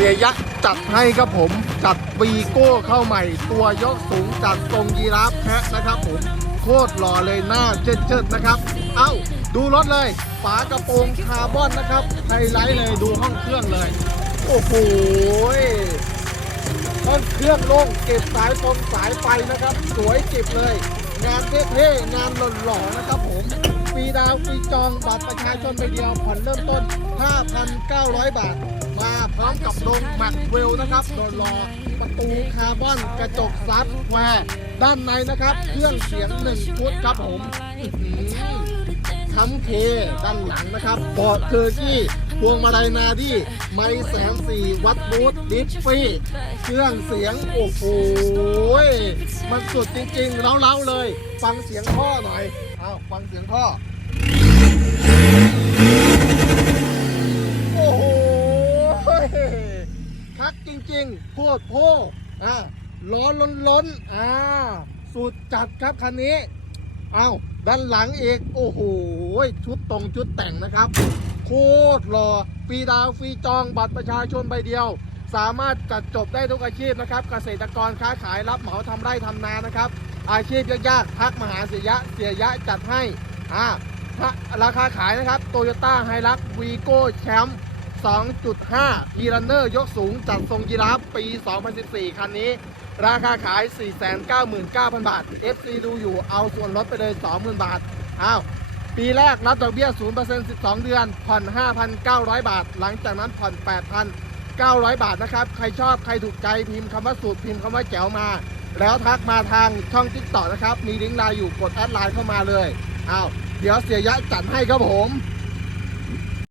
เสียยะจัดให้ครับผมจัดวีโก้เข้าใหม่ ตัวยกสูงจัดทรงยีราฟแคะนะครับผมโคตรหล่อเลยหน้าเจิดๆนะครับ เอ้าดูรถเลยฝากระโปรงคาร์บอนนะครับไฮไลท์เลยดูห้องเครื่องเลย โอ้โหห้องเครื่องโล่งเก็บสายฟงสายไฟนะครับ สวยเก็บเลย งานเท่ๆงานหล่อๆนะครับผมฟรีดาวฟรีจองบัตรประชาชนใบเดียวผ่อนเริ่มต้น 5,900 บาท พร้อมกับโรงแม็กเวลนะครับโดนรอประตูคาร์บอนกระจกซับแวร์ด้านในนะครับ เครื่องเสียงหนึ่งชุดครับผมอื้อหือค้ำเคด้านหลังนะครับเบาะเทอร์กี้พวงมาลัยนาดี้ไม้แสนสี่วัดบูทดิฟฟี่เครื่องเสียงโอ้โหยมันสุดจริงๆเล้าๆเลย ฟังเสียงพ่อหน่อย เอาฟังเสียงพ่อ โอ้โห คักจริงๆโคตรโพอะล้อล้นล้นอ่าสุดจัดครับคันนี้ เอาด้านหลังเอกโอ้โหชุดตรงชุดแต่งนะครับ โคตรหล่อฟรีดาวฟรีจองบัตรประชาชนใบเดียว สามารถจัดจบได้ทุกอาชีพนะครับ เกษตรกรค้าขายรับเหมาทำไร่ทำนานะครับ อาชีพยากๆทักมหาเสียยะเสียยะจัดให้อ่าถ้าราคาขายนะครับโตโยต้าไฮรักวีโก้แชมป์ 2.5 e r u n n e r ยกสูงจัดทรงยีราฟปี 2014 คันนี้ ราคาขาย 499,000 บาท FC ดูอยู่เอาส่วนลดไปเลย 20,000 บาท อ้าว ปีแรกรับดอกเบี้ย 0% 12 เดือน ผ่อน 5,900 บาท หลังจากนั้นผ่อน 8,900 บาทนะครับ ใครชอบใครถูกใจพิมพ์คำว่าสูตรพิมพ์คำว่าแจ๋วมา แล้วทักมาทางช่องทิกต่อกนะครับ มีลิงก์ไลน์อยู่กดแอดไลน์เข้ามาเลย อ้าว เดี๋ยวเสียยะจัดให้ครับผม